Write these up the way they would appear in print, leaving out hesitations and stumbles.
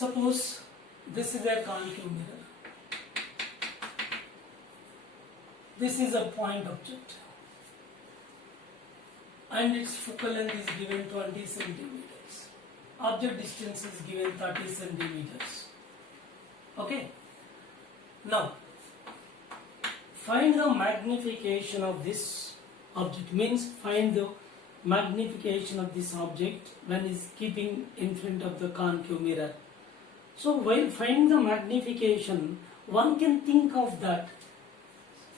Suppose this is a concave mirror. This is a point object and its focal length is given 20 centimeters. Object distance is given 30 centimeters. Okay. Now, find the magnification of this object. Means find the magnification of this object when is keeping in front of the concave mirror. So while finding the magnification, one can think of that.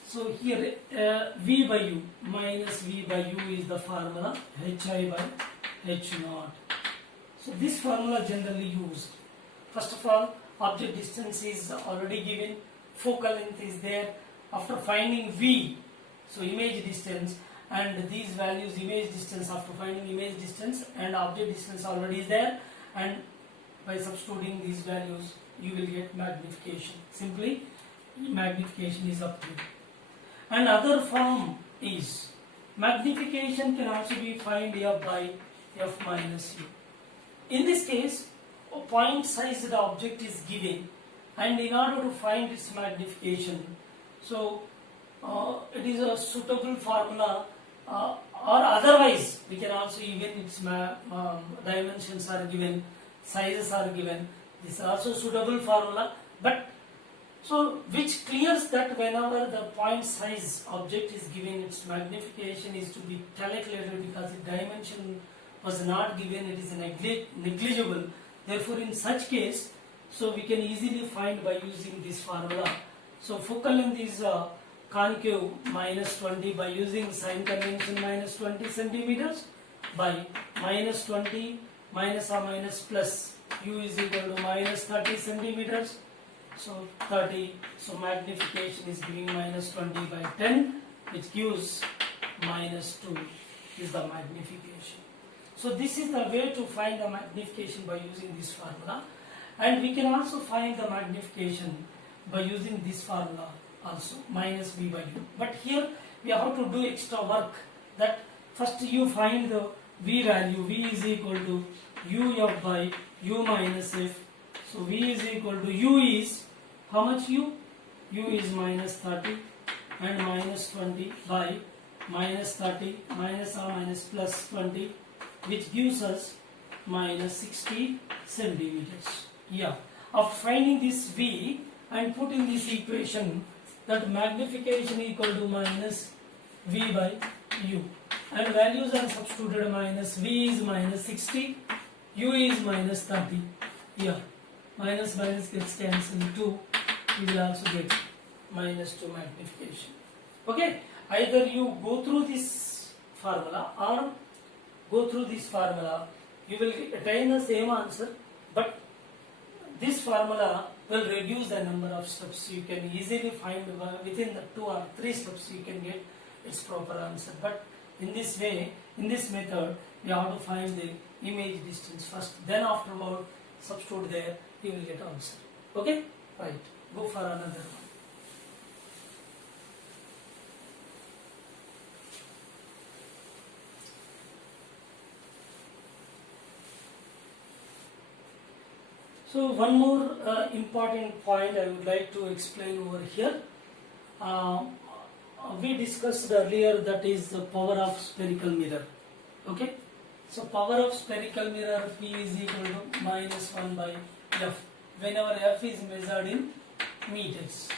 So here V by U minus V by U is the formula, Hi by H naught. So this formula generally used. First of all, object distance is already given, focal length is there. After finding V, so image distance, and these values image distance, after finding image distance and object distance already is there, and by substituting these values you will get magnification. Simply magnification is up to you. Another form is magnification can also be find F by F minus U. In this case, a point sized object is given, and in order to find its magnification, so it is a suitable formula, or otherwise we can also, even its dimensions are given, sizes are given. This is also suitable formula, but so which clears that whenever the point size object is given, its magnification is to be calculated, because the dimension was not given, it is negligible. Therefore, in such case, so we can easily find by using this formula. So focal length is concave minus 20 by using sign convention minus 20 centimeters by minus 20 minus or minus plus U is equal to minus 30 centimeters. So 30, so magnification is giving minus 20 by 10, which gives minus 2 is the magnification. So this is the way to find the magnification by using this formula, and we can also find the magnification by using this formula also, minus V by U. But here we have to do extra work, that first you find the V value. V is equal to UF by U minus F. So V is equal to U is how much U? U is minus 30 and minus 20 by minus 30 minus or minus plus 20, which gives us minus 60 centimeters. Yeah. After finding this V and putting this equation, that magnification equal to minus V by U, and values are substituted. Minus V is minus 60, U is minus 30. Yeah. Minus minus gets cancelled, 2. You will also get minus 2 magnification. Okay. Either you go through this formula or go through this formula, you will attain the same answer, but this formula will reduce the number of steps. You can easily find within the 2 or 3 steps you can get its proper answer. But in this way, in this method, you have to find the image distance first, then afterward substitute there, you will get answer. Okay? Right. Go for another one. So one more important point I would like to explain over here. We discussed earlier, that is the power of spherical mirror. Okay. So power of spherical mirror, P is equal to minus 1 by F. Whenever F is measured in meters.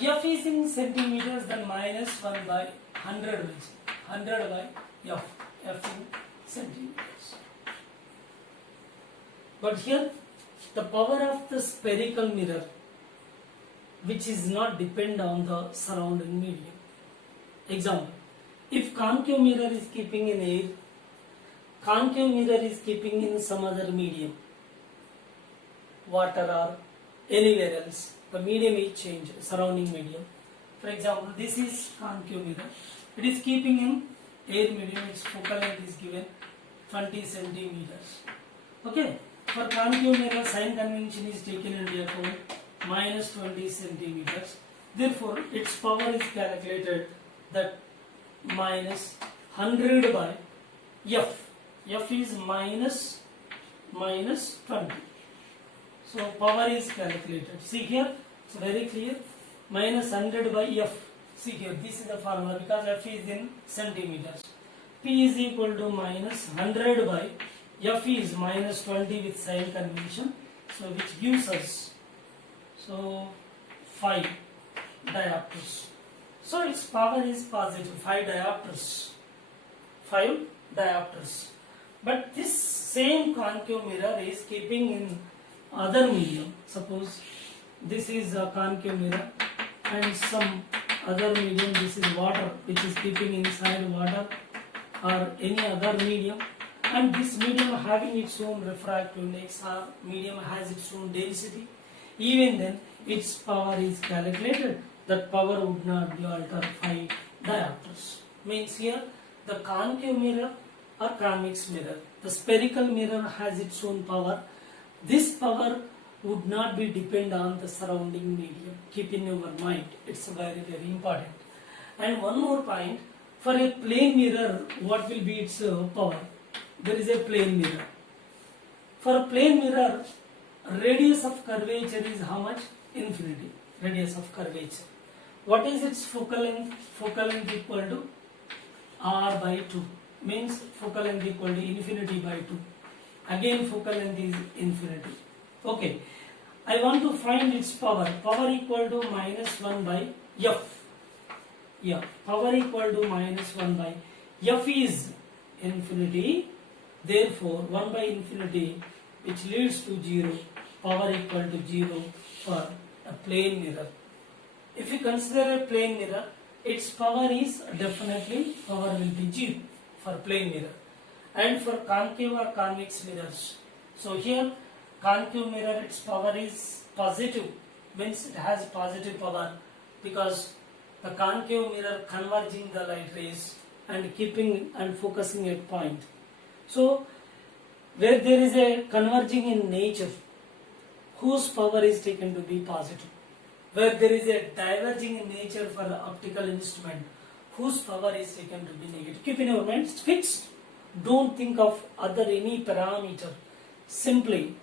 F is in centimeters, then minus 1 by 100 means 100 by F. F in centimeters. But here the power of the spherical mirror, which is not depend on the surrounding medium. Example, if concave mirror is keeping in air, concave mirror is keeping in some other medium, water or anywhere else, the medium is changed, surrounding medium. For example, this is concave mirror, it is keeping in air medium, its focal length is given 20 centimeters. Okay. For concave mirror, sign convention is taken into account, minus 20 centimeters. Therefore, its power is calculated that minus 100 by F. F is minus minus 20. So power is calculated. See here, it's very clear. Minus 100 by F. See here, this is the formula because F is in centimeters. P is equal to minus 100 by F is minus 20 with sign convention. So which gives us 5 diopters. So its power is positive, 5 diopters. 5 diopters. But this same concave mirror is keeping in other medium. Suppose this is a concave mirror and some other medium, this is water, which is keeping inside water or any other medium, and this medium having its own refractive index or medium has its own density. Even then its power is calculated. That power would not be altered 5 diopters. Means here the concave mirror or convex mirror, the spherical mirror has its own power. This power would not be depend on the surrounding medium. Keep in your mind, it's very important. And one more point, for a plane mirror, what will be its power? There is a plane mirror. For a plane mirror, radius of curvature is how much? Infinity. Radius of curvature. What is its focal length? Focal length equal to r by 2. Means focal length equal to infinity by 2. Again focal length is infinity. Okay. I want to find its power. Power equal to minus 1 by F. Yeah. Power equal to minus 1 by F is infinity. Therefore 1 by infinity, which leads to 0. Power equal to 0 for a plane mirror. If you consider a plane mirror, its power is definitely power will be 0 for plane mirror. And for concave or convex mirrors, so here concave mirror, its power is positive, means it has positive power because the concave mirror converging the light rays and keeping and focusing a point. So where there is a converging in nature, whose power is taken to be positive. Where there is a diverging in nature for the optical instrument, whose power is taken to be negative. Keep in your mind, it's fixed. Don't think of other any parameter. Simply,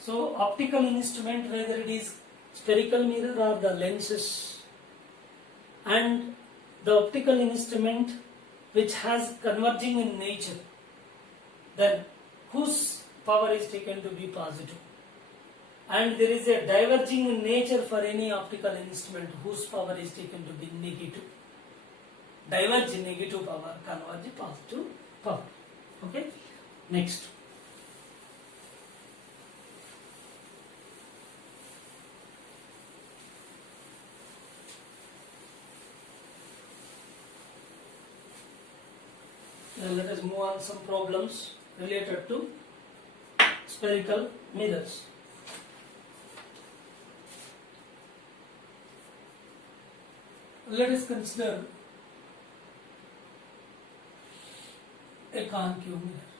so optical instrument, whether it is spherical mirror or the lenses, and the optical instrument which has converging in nature, then whose power is taken to be positive. And there is a diverging in nature for any optical instrument, whose power is taken to be negative. Diverge negative power, converge positive power. Okay. Next. Now let us move on some problems related to spherical mirrors. Let us consider a concave mirror.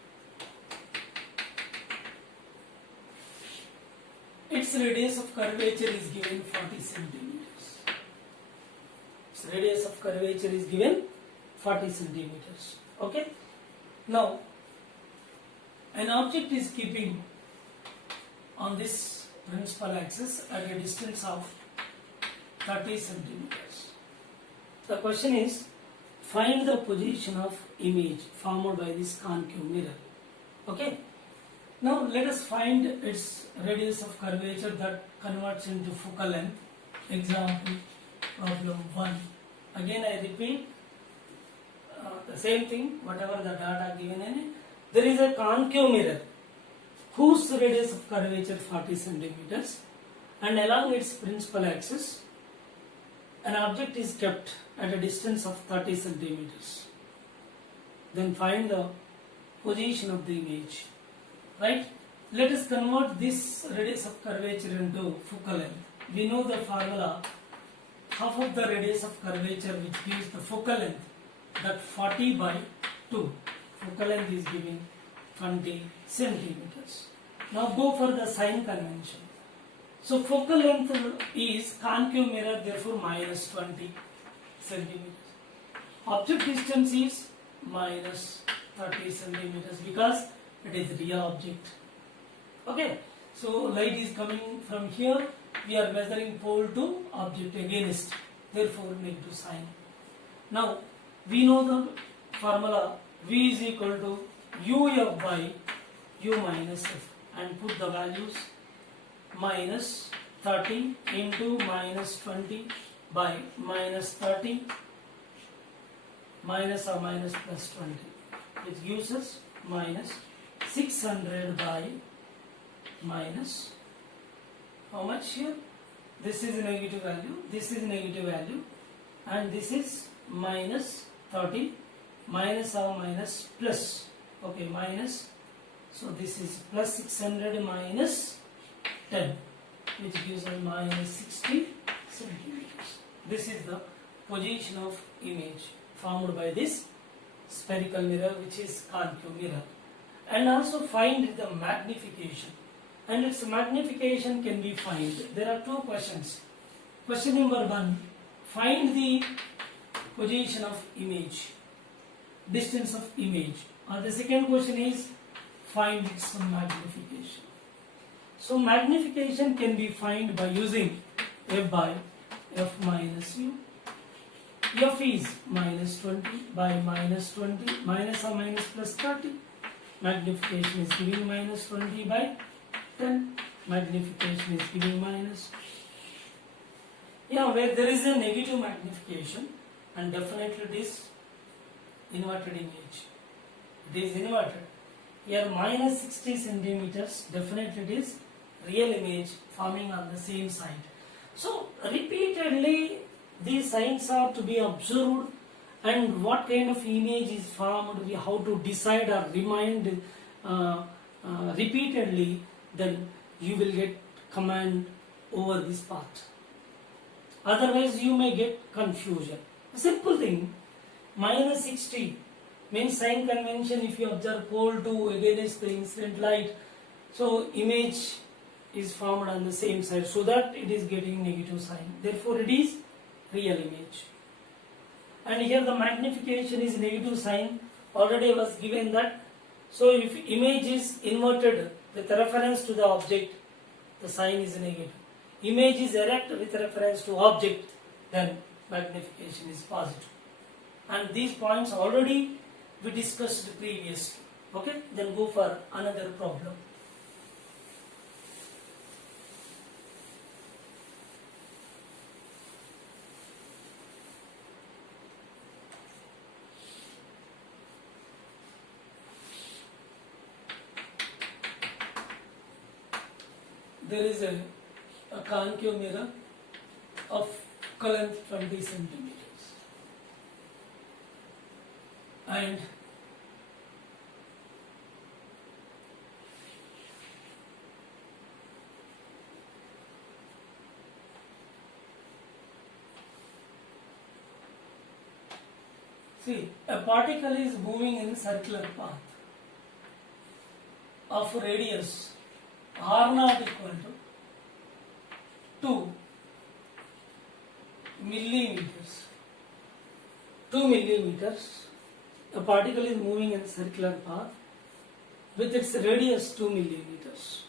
Its radius of curvature is given 40 centimeters. Its radius of curvature is given 40 centimeters. Okay. Now, an object is keeping on this principal axis at a distance of 30 centimeters. The question is, find the position of image formed by this concave mirror. Okay. Now let us find its radius of curvature that converts into focal length. Example, problem 1. Again I repeat the same thing, whatever the data given in it. There is a concave mirror whose radius of curvature 40 centimeters, and along its principal axis an object is kept at a distance of 30 centimeters. Then find the position of the image. Right? Let us convert this radius of curvature into focal length. We know the formula, half of the radius of curvature which gives the focal length, that 40 by 2. Focal length is giving 20 centimeters. Now go for the sign convention. So focal length is concave mirror, therefore minus 20 centimeters. Object distance is minus 30 centimeters because it is real object. Okay, so light is coming from here, we are measuring pole to object against, therefore negative sign. Now we know the formula V is equal to UF by U minus F, and put the values minus 30 into minus 20 by minus 30 minus or minus plus 20, which gives us minus 600 by minus how much here? This is a negative value, this is a negative value, and this is minus 30 minus or minus plus, okay, minus, so this is plus 600 minus 10, which gives us minus 60 centimeters. This is the position of image formed by this spherical mirror, which is concave mirror. And also find the magnification, and its magnification can be found. There are two questions. Question number 1, find the position of image, distance of image, or the second question is find its magnification. So magnification can be found by using F by F minus U. F is minus 20 by minus 20 minus or minus plus 30. Magnification is giving minus 20 by 10. Magnification is giving minus. Yeah, where there is a negative magnification, and definitely it is inverted image. It is inverted. Here minus 60 centimeters, definitely it is real image forming on the same side. So repeatedly these signs are to be observed, and what kind of image is formed, how to decide or remind repeatedly, then you will get command over this part. Otherwise you may get confusion. Simple thing, minus 60 means sign convention. If you observe pole 2 against the incident light, so image is formed on the same side, so that it is getting negative sign, therefore it is real image. And here the magnification is negative sign, already was given that. So if image is inverted with reference to the object, the sign is negative. Image is erect with reference to object, then magnification is positive. And these points already we discussed previously. Okay, then go for another problem. There is a concave mirror of length 20 centimeters, and see, a particle is moving in circular path of radius r naught equal to 2 millimeters. 2 millimeters. A particle is moving in circular path with its radius 2 millimeters,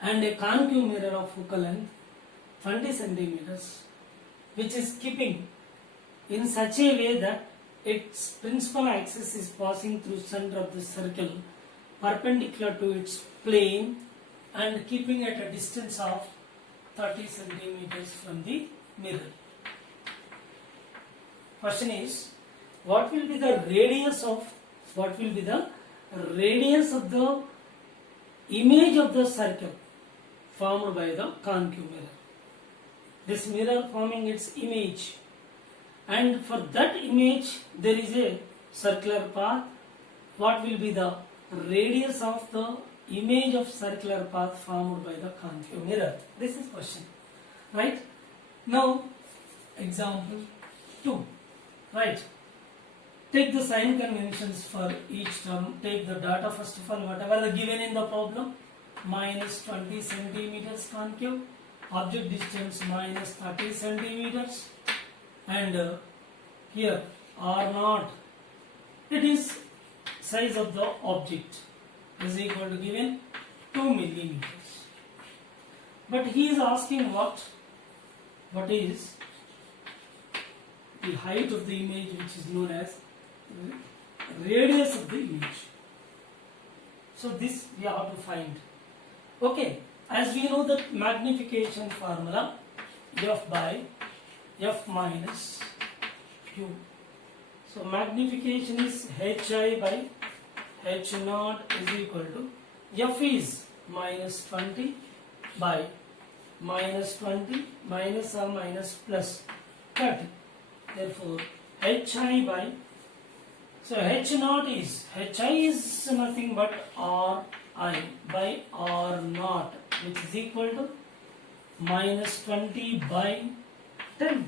and a concave mirror of focal length 20 centimeters, which is keeping in such a way that its principal axis is passing through center of the circle perpendicular to its plane and keeping at a distance of 30 centimeters from the mirror. Question is, what will be the radius of the image of the circle formed by the concave mirror? This mirror forming its image, and for that image there is a circular path. What will be the radius of the image of circular path formed by the concave mirror? This is question, right? Now example 2, right? Take the sign conventions for each term. Take the data first of all, whatever the given in the problem. Minus 20 centimeters concave, object distance minus 30 centimeters, and here r naught, it is size of the object, is equal to given 2 millimeters. But he is asking what is the height of the image, which is known as radius of the image. So this we have to find. Okay, as we know that magnification formula, f by f minus q. So magnification is hi by h naught is equal to f is minus 20 by minus 20 minus or minus plus 30. Therefore hi by, so h naught is, hi is nothing but ri by r naught, which is equal to minus 20 by 10.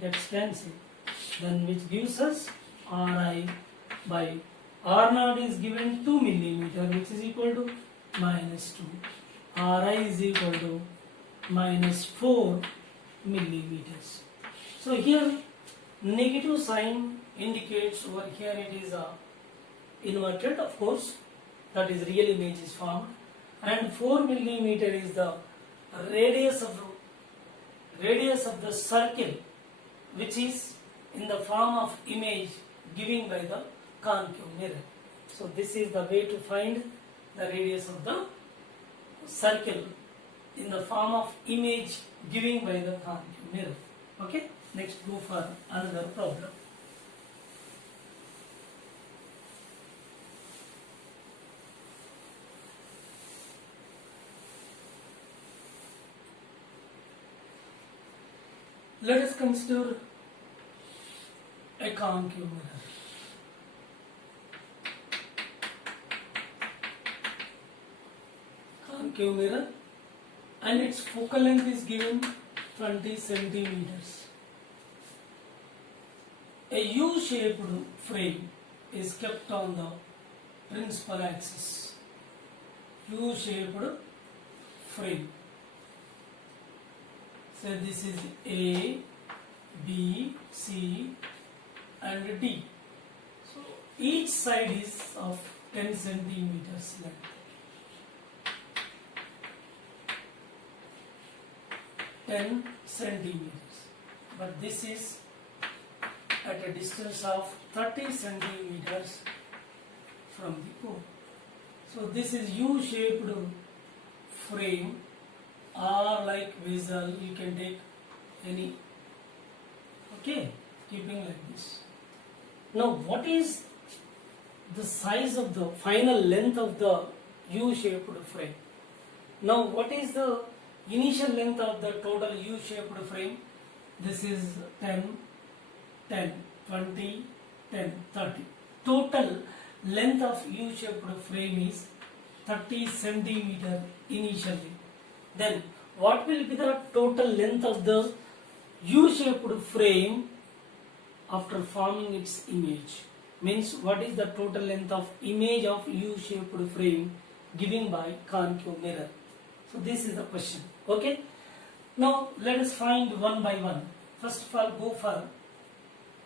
That's cancelled. Then which gives us ri by r naught is given 2 millimeter, which is equal to minus 2. ri is equal to minus 4 millimeters. So here negative sign indicates over here it is inverted, of course, that is real image is formed, and 4 millimeter is the radius of the circle, which is in the form of image given by the concave mirror. So this is the way to find the radius of the circle in the form of image given by the concave mirror. Okay, next go for another problem. Let us consider a concave mirror. Concave mirror, and its focal length is given 20 centimeters. A U-shaped frame is kept on the principal axis. U-shaped frame. So this is A, B, C and D. So each side is of 10 centimeters length. 10 centimeters. But this is at a distance of 30 centimeters from the core. So this is U-shaped frame, or like vessel, you can take any. Okay, keeping like this. Now what is the size of the final length of the U-shaped frame? Now what is the initial length of the total U-shaped frame? This is 10, 10, 20, 10, 30. Total length of U-shaped frame is 30 centimeter initially. Then what will be the total length of the U-shaped frame after forming its image? Means what is the total length of image of U-shaped frame given by concave mirror? So this is the question. Okay. Now let us find one by one. First of all, go for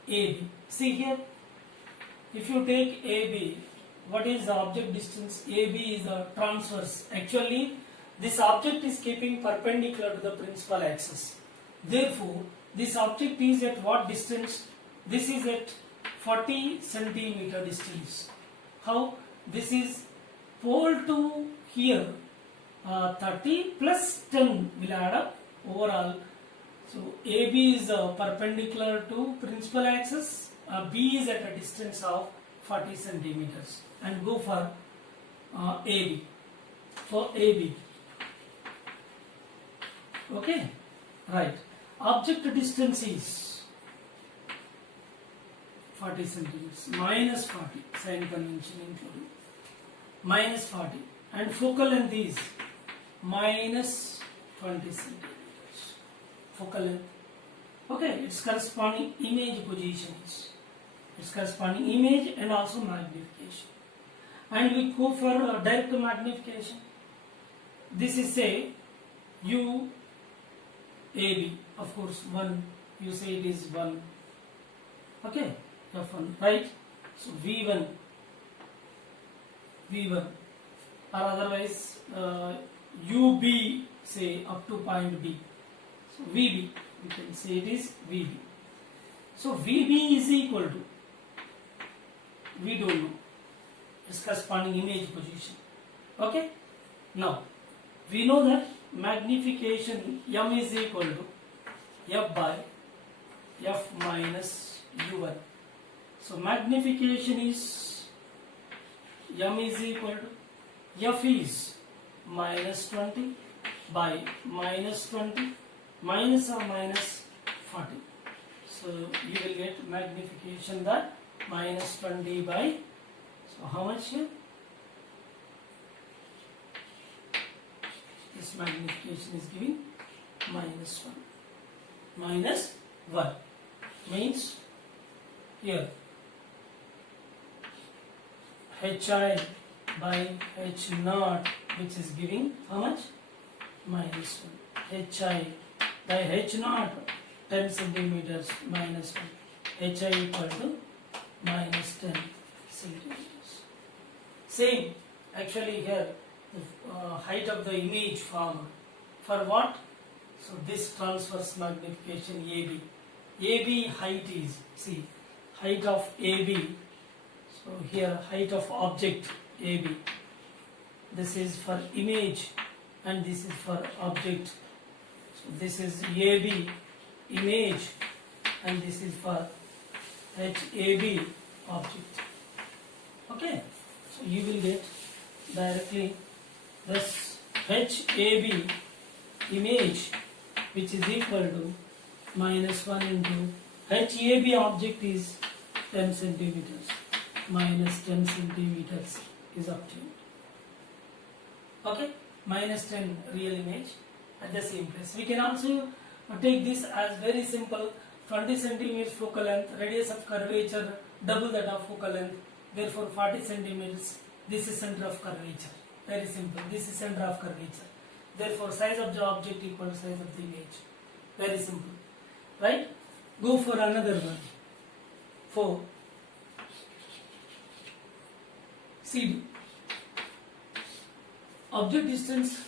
AB. See here, if you take AB, what is the object distance? AB is the transverse. Actually, this object is keeping perpendicular to the principal axis. Therefore, this object is at what distance? This is at 40 centimeter distance. How? This is pole to here 30 plus 10 will add up overall. So AB is perpendicular to principal axis. B is at a distance of 40 centimeters. And go for AB. For AB. Okay, right. Object distance is 40 centimeters, minus 40, sign convention including, minus 40, and focal length is minus 20 centimeters. Focal length. Okay, its corresponding image position is, its corresponding image and also magnification. And we go for direct magnification. This is say U AB, of course 1, you say it is 1, okay, F1, right? So V1, or otherwise UB, say up to point B. So VB, we can say it is VB. So VB is equal to, we don't know, its corresponding image position. Okay. Now we know that magnification M is equal to F by F minus U1. So magnification is M is equal to F is minus 20 by minus 20 minus or minus 40. So you will get magnification that minus 20 by, so how much here? This magnification is giving minus 1. Minus 1 means here HI by H naught, which is giving how much? Minus 1. HI by H naught 10 centimeters minus 1. HI equal to minus 10 centimeters. Same actually here the height of the image formed. For what? So this transverse magnification AB. AB height is, see, height of AB. So here height of object AB. This is for image and this is for object. So this is AB image and this is for HAB object. Okay. So you will get directly this HAB image, which is equal to minus 1 into HAB object is 10 centimeters. Minus 10 centimeters is obtained. Okay, minus 10 real image at the same place. We can also take this as very simple 20 centimeters focal length, radius of curvature double that of focal length, therefore 40 centimeters. This is center of curvature. Very simple. This is center of curvature. Therefore size of the object equal to size of the image. Very simple. Right? Go for another one. For CD. Object distance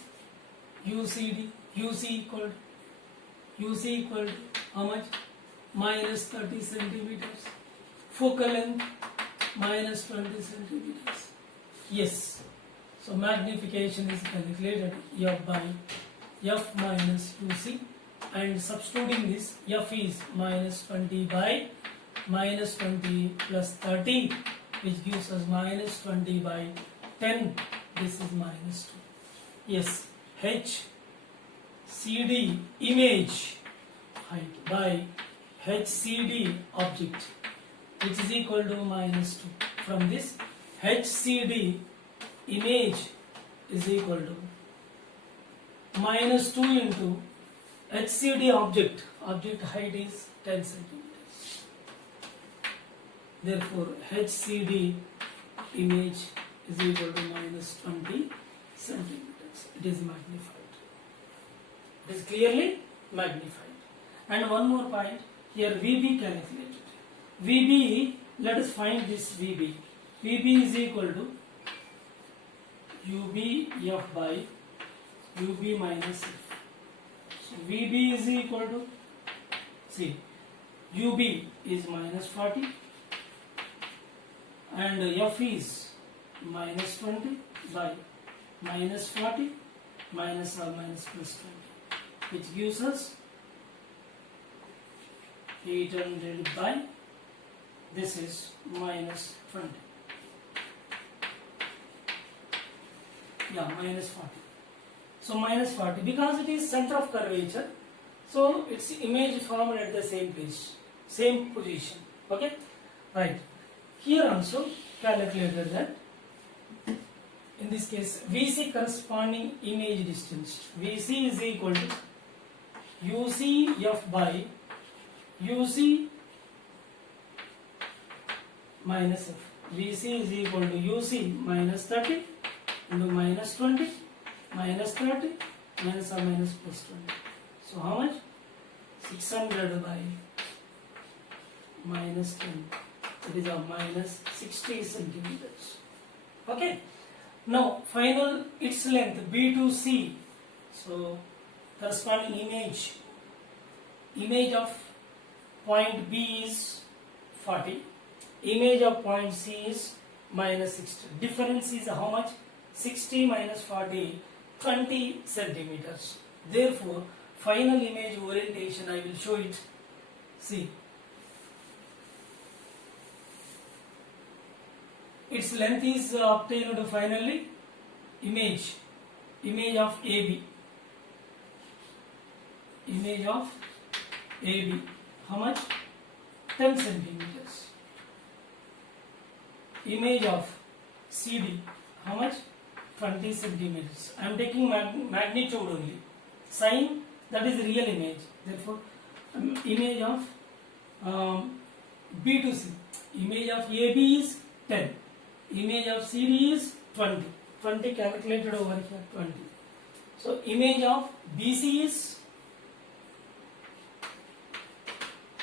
UCD. UC equal to how much? Minus 30 centimeters. Focal length minus 20 centimeters. Yes. So magnification is calculated F by F minus 2C, and substituting this, F is minus 20 by minus 20 plus 30, which gives us minus 20 by 10. This is minus 2. Yes, H CD image height by HCD object, which is equal to minus 2. From this, HCD image is equal to minus 2 into HCD object. Object height is 10 centimeters. Therefore, HCD image is equal to minus 20 centimeters. It is magnified. It is clearly magnified. And one more point, here VB calculated. VB, let us find this VB. VB is equal to UB F by UB minus F. So VB is equal to, see, UB is minus 40 and F is minus 20 by minus 40 minus or minus plus 20, which gives us 800 by, this is minus 20. Yeah, minus 40. So minus 40, because it is center of curvature, so its image formed at the same place, same position. Okay, right. Here also calculated that in this case VC corresponding image distance. VC is equal to UC F by UC minus F. VC is equal to UC minus 30 into minus 20 minus 30 minus or minus plus 20. So how much? 600 by minus 10. It is a minus 60 centimeters. Okay. Now final its length B to C, so corresponding image of point B is 40, image of point C is minus 60. Difference is how much? 60 minus 40, 20 centimeters. Therefore final image orientation, I will show it. See, its length is obtained finally. Image of AB, image of AB, how much? 10 centimeters. Image of CD, how much? 20 centimeters. I am taking magnitude only. Sin, that is real image. Therefore image of B to C, image of AB is 10, image of CD is 20. 20 calculated over here, 20. So image of BC is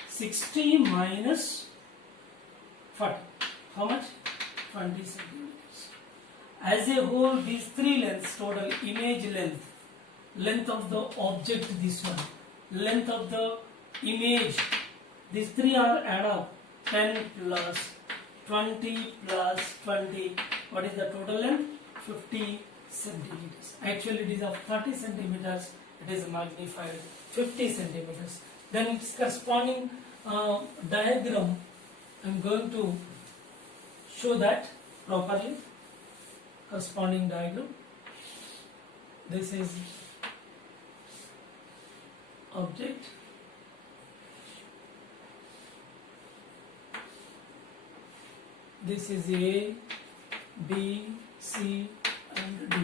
60 minus 40. How much? 20 centimeters. As a whole, these three lengths total: image length, length of the object, this one, length of the image, these three are add up. 10 plus 20 plus 20. What is the total length? 50 centimeters. Actually it is of 30 centimeters. It is magnified 50 centimeters. Then its corresponding diagram, I am going to show that properly. Corresponding diagram. This is object. This is A, B, C and D.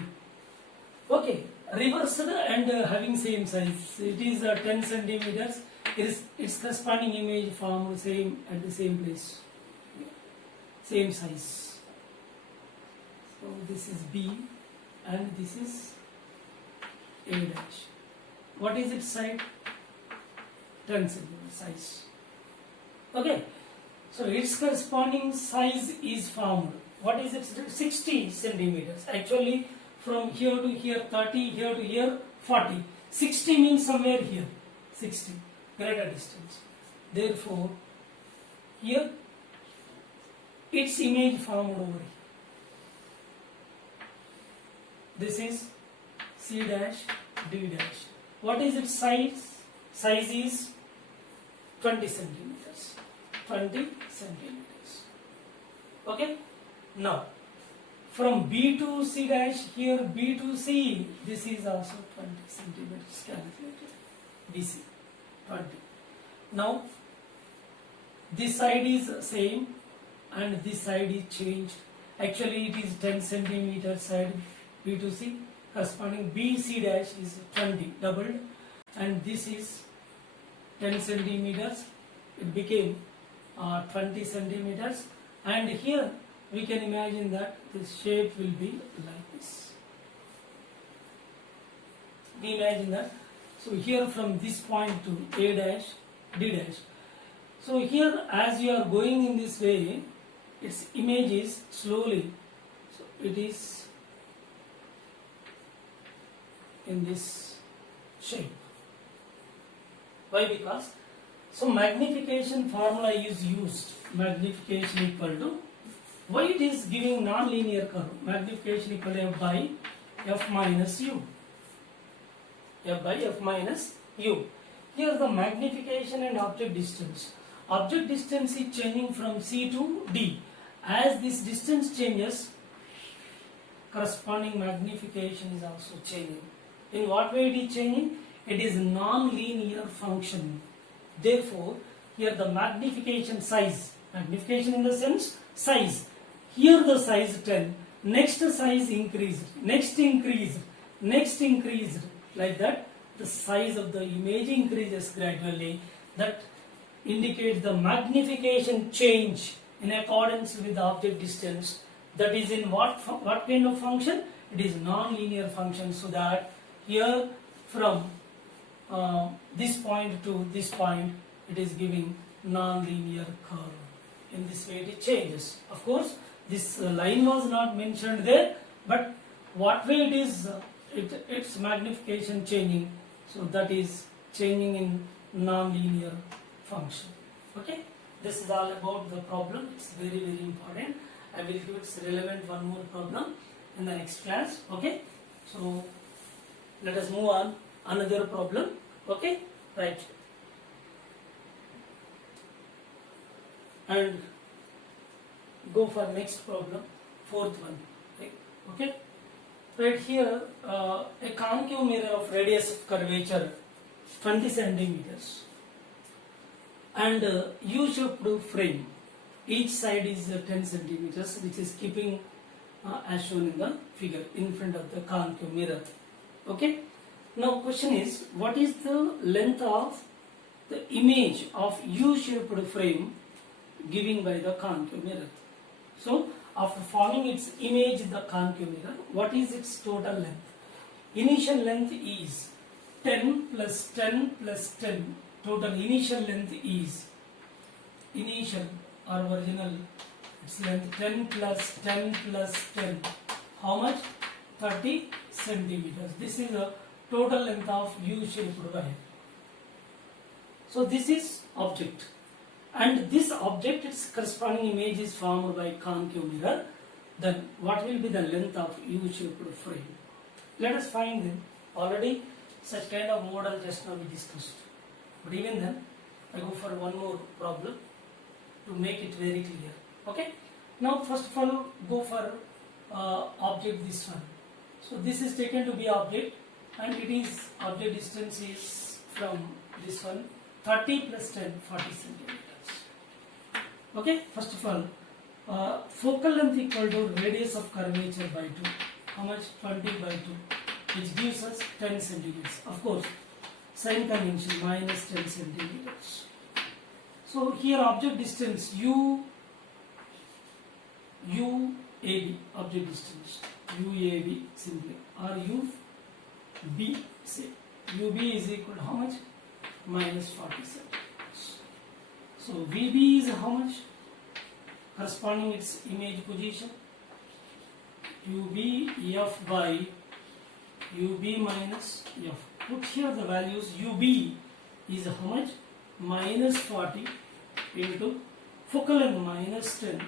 Okay, reversed and having same size. It is 10 centimeters. Its corresponding image formed same at the same place, same size. So this is B and this is A dash. What is its side? 10 centimeter size. Okay. So its corresponding size is formed. What is it? 60 centimeters. Actually from here to here 30, here to here 40. 60 means somewhere here. 60, greater distance. Therefore here its image formed over here. This is C dash, D dash. What is its size? Size is 20 centimeters. 20 centimeters. Okay. Now from B to C dash, here B to C, this is also 20 centimeters calculated. BC 20. Now this side is same and this side is changed. Actually it is 10 centimeter side B to C. Corresponding BC dash is 20 doubled and this is 10 centimeters. It became 20 centimeters, and here we can imagine that this shape will be like this. We imagine that. So here from this point to A dash, D dash. So here as you are going in this way, its image is slowly. So it is in this shape. Why? Because so magnification formula is used. Magnification equal to, why it is giving non-linear curve? Magnification equal to F by F minus U. F by F minus U. Here the magnification and object distance. Object distance is changing from C to D. As this distance changes, corresponding magnification is also changing. In what way it is changing? It is non-linear function. Therefore, here the magnification size, magnification in the sense size. Here the size 10, next size increased, next increased, next increased. Like that, the size of the image increases gradually. That indicates the magnification change in accordance with the object distance. That is in what kind of function? It is non-linear function. So that here from this point to this point, it is giving non-linear curve. In this way it changes. Of course, this line was not mentioned there, but what way it is its magnification changing, so that is changing in non-linear function. Okay, this is all about the problem. It's very important. I will give its relevant one more problem in the next class. Okay, so let us move on another problem. Okay, right, and go for next problem, fourth one. Okay, right here a concave mirror of radius of curvature 20 centimeters and U-shaped frame. Each side is 10 centimeters, which is keeping as shown in the figure in front of the concave mirror. Okay, now question is, what is the length of the image of U-shaped frame given by the concave mirror? So after forming its image in the concave mirror, what is its total length? Initial length is 10 plus 10 plus 10. Total initial length is, initial or original, its length 10 plus 10 plus 10. How much? 30 centimeters. This is the total length of U-shaped wire. So this is object. And this object, its corresponding image is formed by concave mirror. Then what will be the length of U-shaped frame? Let us find them. Already such kind of model just now we discussed. But even then, I go for one more problem to make it very clear. Okay. Now first of all, go for object this one. So this is taken to be object, and it is object distance is from this one 30 plus 10, 40 centimeters. Okay, first of all, focal length equal to radius of curvature by 2. How much? 20 by 2, which gives us 10 centimeters. Of course, sign convention, minus 10 centimeters. So here object distance UAB, object distance UAB simply, or UB, say UB is equal to how much? Minus 40 centimeters. So VB is how much? Corresponding its image position, UB F by UB minus F. Put here the values. UB is how much? Minus 40 into focal length minus 10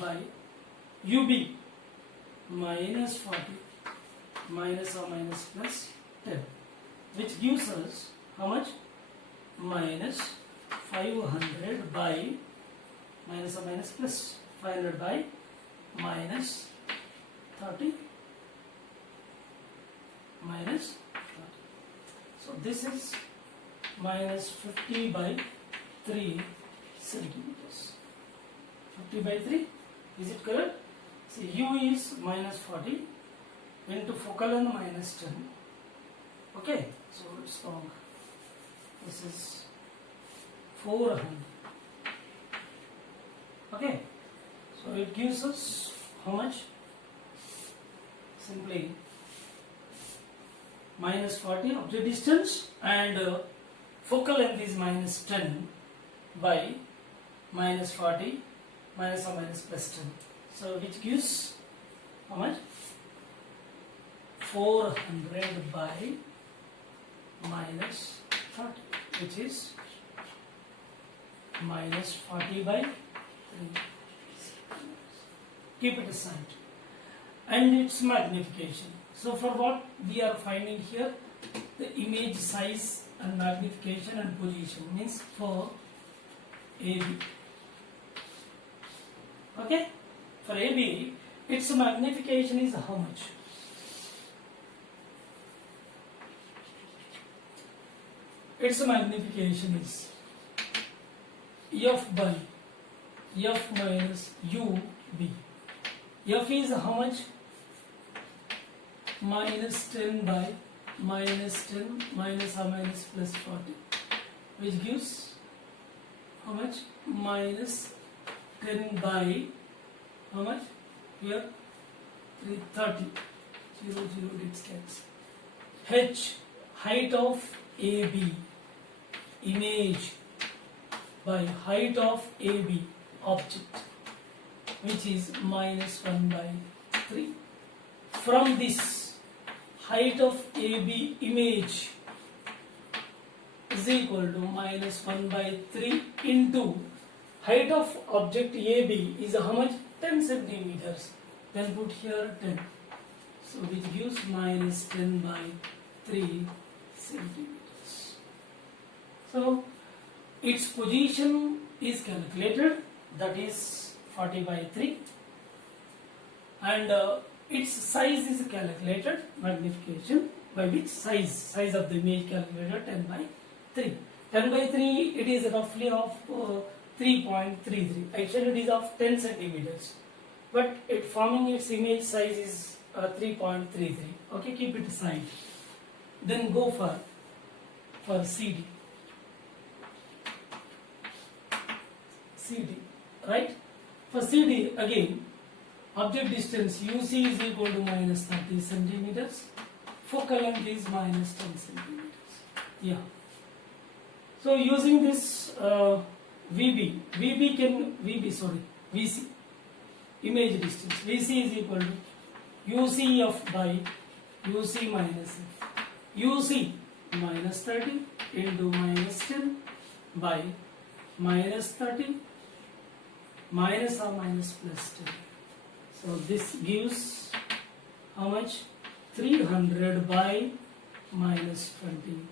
by UB minus 40 minus or minus plus 10, which gives us how much? Minus 500 by minus or minus plus 500 by minus 30 minus 30. So this is minus 50 by 3 centimeters. 50 by 3, is it correct? See, U is minus 40 into focal length minus 10. Okay, so it's wrong. This is 400. Okay, so it gives us how much? Simply minus 40 object distance, and focal length is minus 10 by minus 40 minus or minus plus 10. So which gives how much? 400 by minus 30, which is minus 40 by 3. Keep it aside. And its magnification. So for what we are finding here, the image size and magnification and position means for AB. Okay, for AB, its magnification is how much? Its magnification is F by F minus UB. F is how much? Minus 10 by minus 10 minus or minus plus 40, which gives how much? Minus 10 by how much? Here 330. 0 gets cancelled. H, height of AB, image by height of AB, object, which is minus 1 by 3. from this height of AB image is equal to minus 1 by 3 into height of object AB is how much? 10 centimeters. Then put here 10. So which gives minus 10 by 3 centimeters. So its position is calculated, that is 40 by 3, and its size is calculated, magnification, by which size of the image calculated 10 by 3. 10 by 3 it is roughly of 3.33. Actually it is of 10 centimeters, but it forming its image size is 3.33. Okay, keep it aside. Then go for CD. Right? For CD again, object distance UC is equal to minus 30 centimeters. Focal length is minus 10 centimeters. Yeah. So using this VC, image distance. VC is equal to UCF by UC minus F. UC minus 30 into minus 10 by minus 30 minus or minus plus 10. So this gives how much? 300 by minus 20,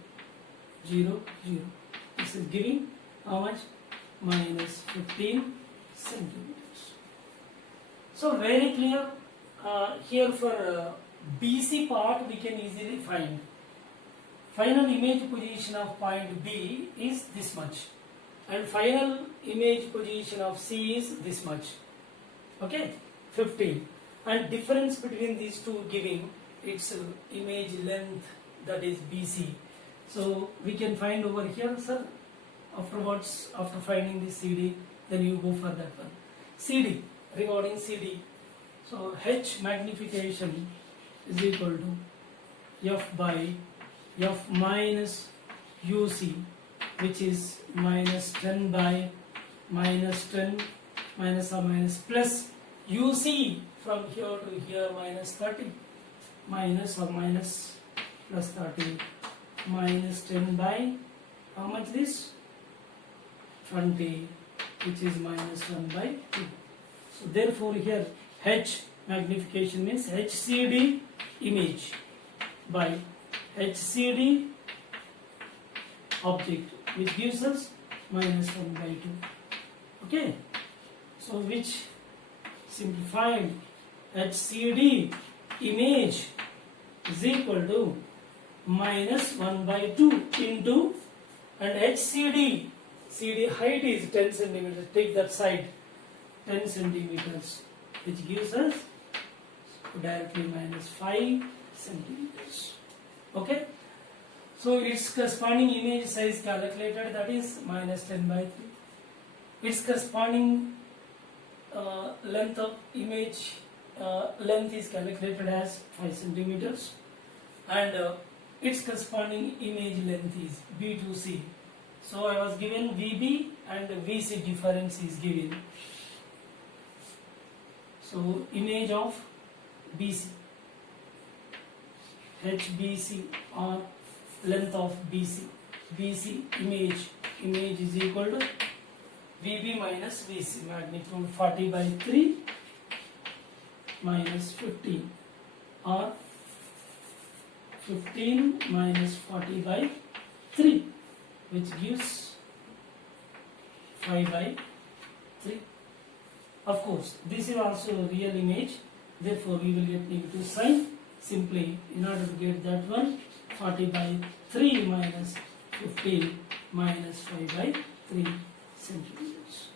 0, 0. This is giving how much? Minus 15 centimeters. So very clear. Here for BC part we can easily find. Final image position of point B is this much, and final image position of C is this much. Okay, 15, and difference between these two giving its image length, that is BC. So we can find over here, sir. Afterwards, after finding the CD, then you go for that one. CD, regarding CD, so H magnification is equal to F by F minus UC, which is minus 10 by minus 10 minus or minus plus UC from here to here minus 30 minus or minus plus 30 minus 10 by how much this? 20, which is minus 1 by 2. So therefore here H magnification means HCD image by HCD object, which gives us minus 1 by 2. Okay, so which simplified HCD image is equal to minus 1 by 2 into, and HCD CD height is 10 centimeters. Take that side, 10 centimeters, which gives us directly minus 5 centimeters. Okay, so its corresponding image size calculated, that is minus 10 by 3. Its corresponding length of image length is calculated as 5 centimeters, and its corresponding image length is B to C. So I was given VB and VC difference is given. So image of BC, HBC or length of BC, BC image is equal to VB minus VC, magnitude 40 by 3 minus 15, or 15 minus 40 by 3, which gives 5 by 3. Of course, this is also a real image, therefore we will get negative sign. Simply, in order to get that one, 40 by 3 minus 15 minus 5 by 3 centimeters.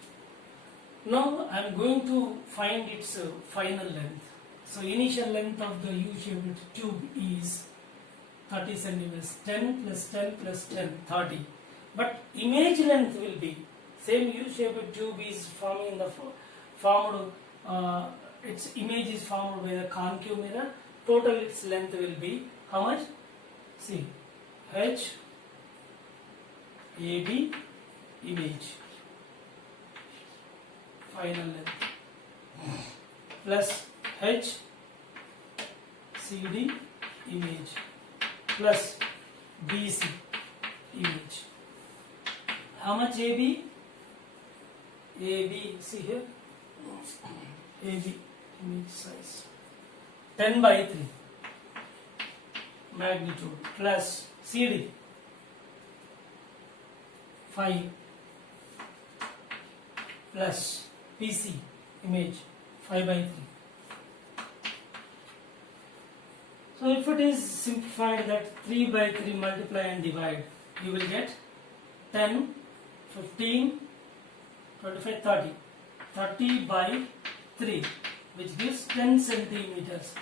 Now I am going to find its final length. So initial length of the U-shaped tube is 30 centimeters, 10 plus 10 plus 10, 30. But image length will be same. U-shaped tube is forming the its image is formed by the concave mirror. Total its length will be how much? See, H AB image final length plus H CD image plus BC image. How much AB? AB, see here, AB image size 10 by 3 magnitude plus CD 5 plus PC image 5 by 3. So if it is simplified that 3 by 3 multiply and divide, you will get 10, 15, 25, 30. 30 by 3, which gives 10 centimeters.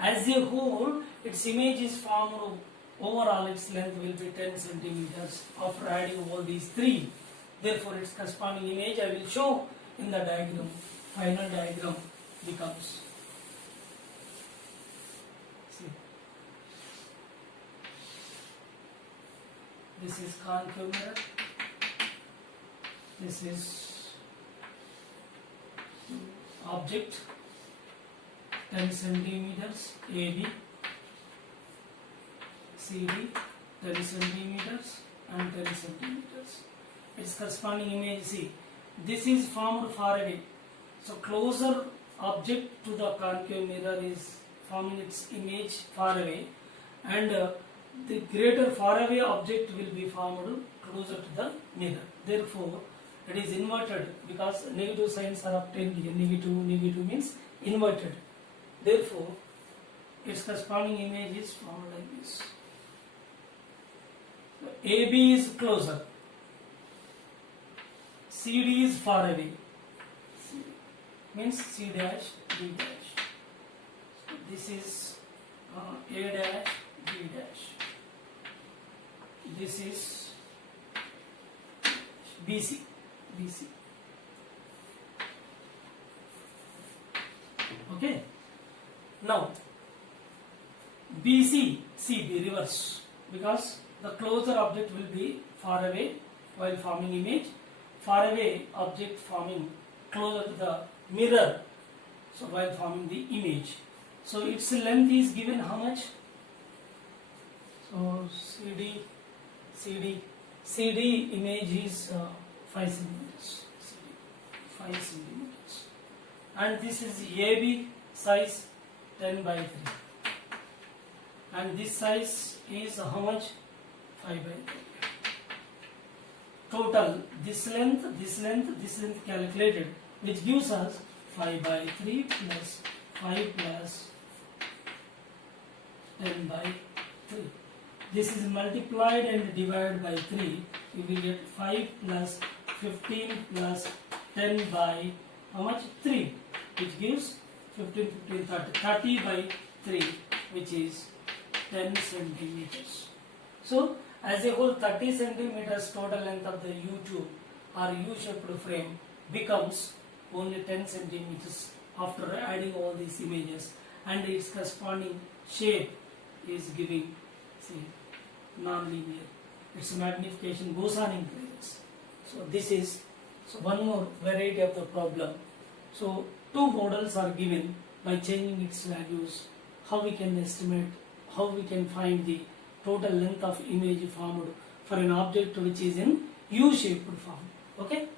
As a whole, its image is formed, overall its length will be 10 centimeters after adding all these 3. Therefore, its corresponding image I will show in the diagram. Final diagram becomes, see, this is concave mirror, this is object 10 centimeters AB, CD 10 centimeters and 10 centimeters. Its corresponding image, see, this is formed far away. So closer object to the concave mirror is forming its image far away, and the greater far away object will be formed closer to the mirror. Therefore, it is inverted because negative signs are obtained here. Negative means inverted. Therefore, its corresponding image is formed like this. So, AB is closer, CD is far away. CD means C dash, D dash. So this is A dash, B dash. This is BC. BC. Okay. Now BC, see the reverse, because the closer object will be far away while forming image. Far away object forming closer to the mirror, so while forming the image. So its length is given how much? So CD image is 5 centimeters. 5 centimeters. And this is AB size 10 by 3. And this size is how much? 5 by 3. Total, this length calculated, which gives us 5 by 3 plus 5 plus 10 by 3. This is multiplied and divided by 3. You will get 5 plus 15 plus 10 by how much? 3, which gives 15, 30. 30 by 3, which is 10 centimeters. So, as a whole, 30 centimeters total length of the U-tube or U-shaped frame becomes only 10 centimeters after adding all these images, and its corresponding shape is giving, see, non-linear. Its magnification goes on increases. So this is one more variety of the problem. So two models are given. By changing its values, how we can estimate, how we can find the total length of image formed for an object which is in U-shaped form. Okay.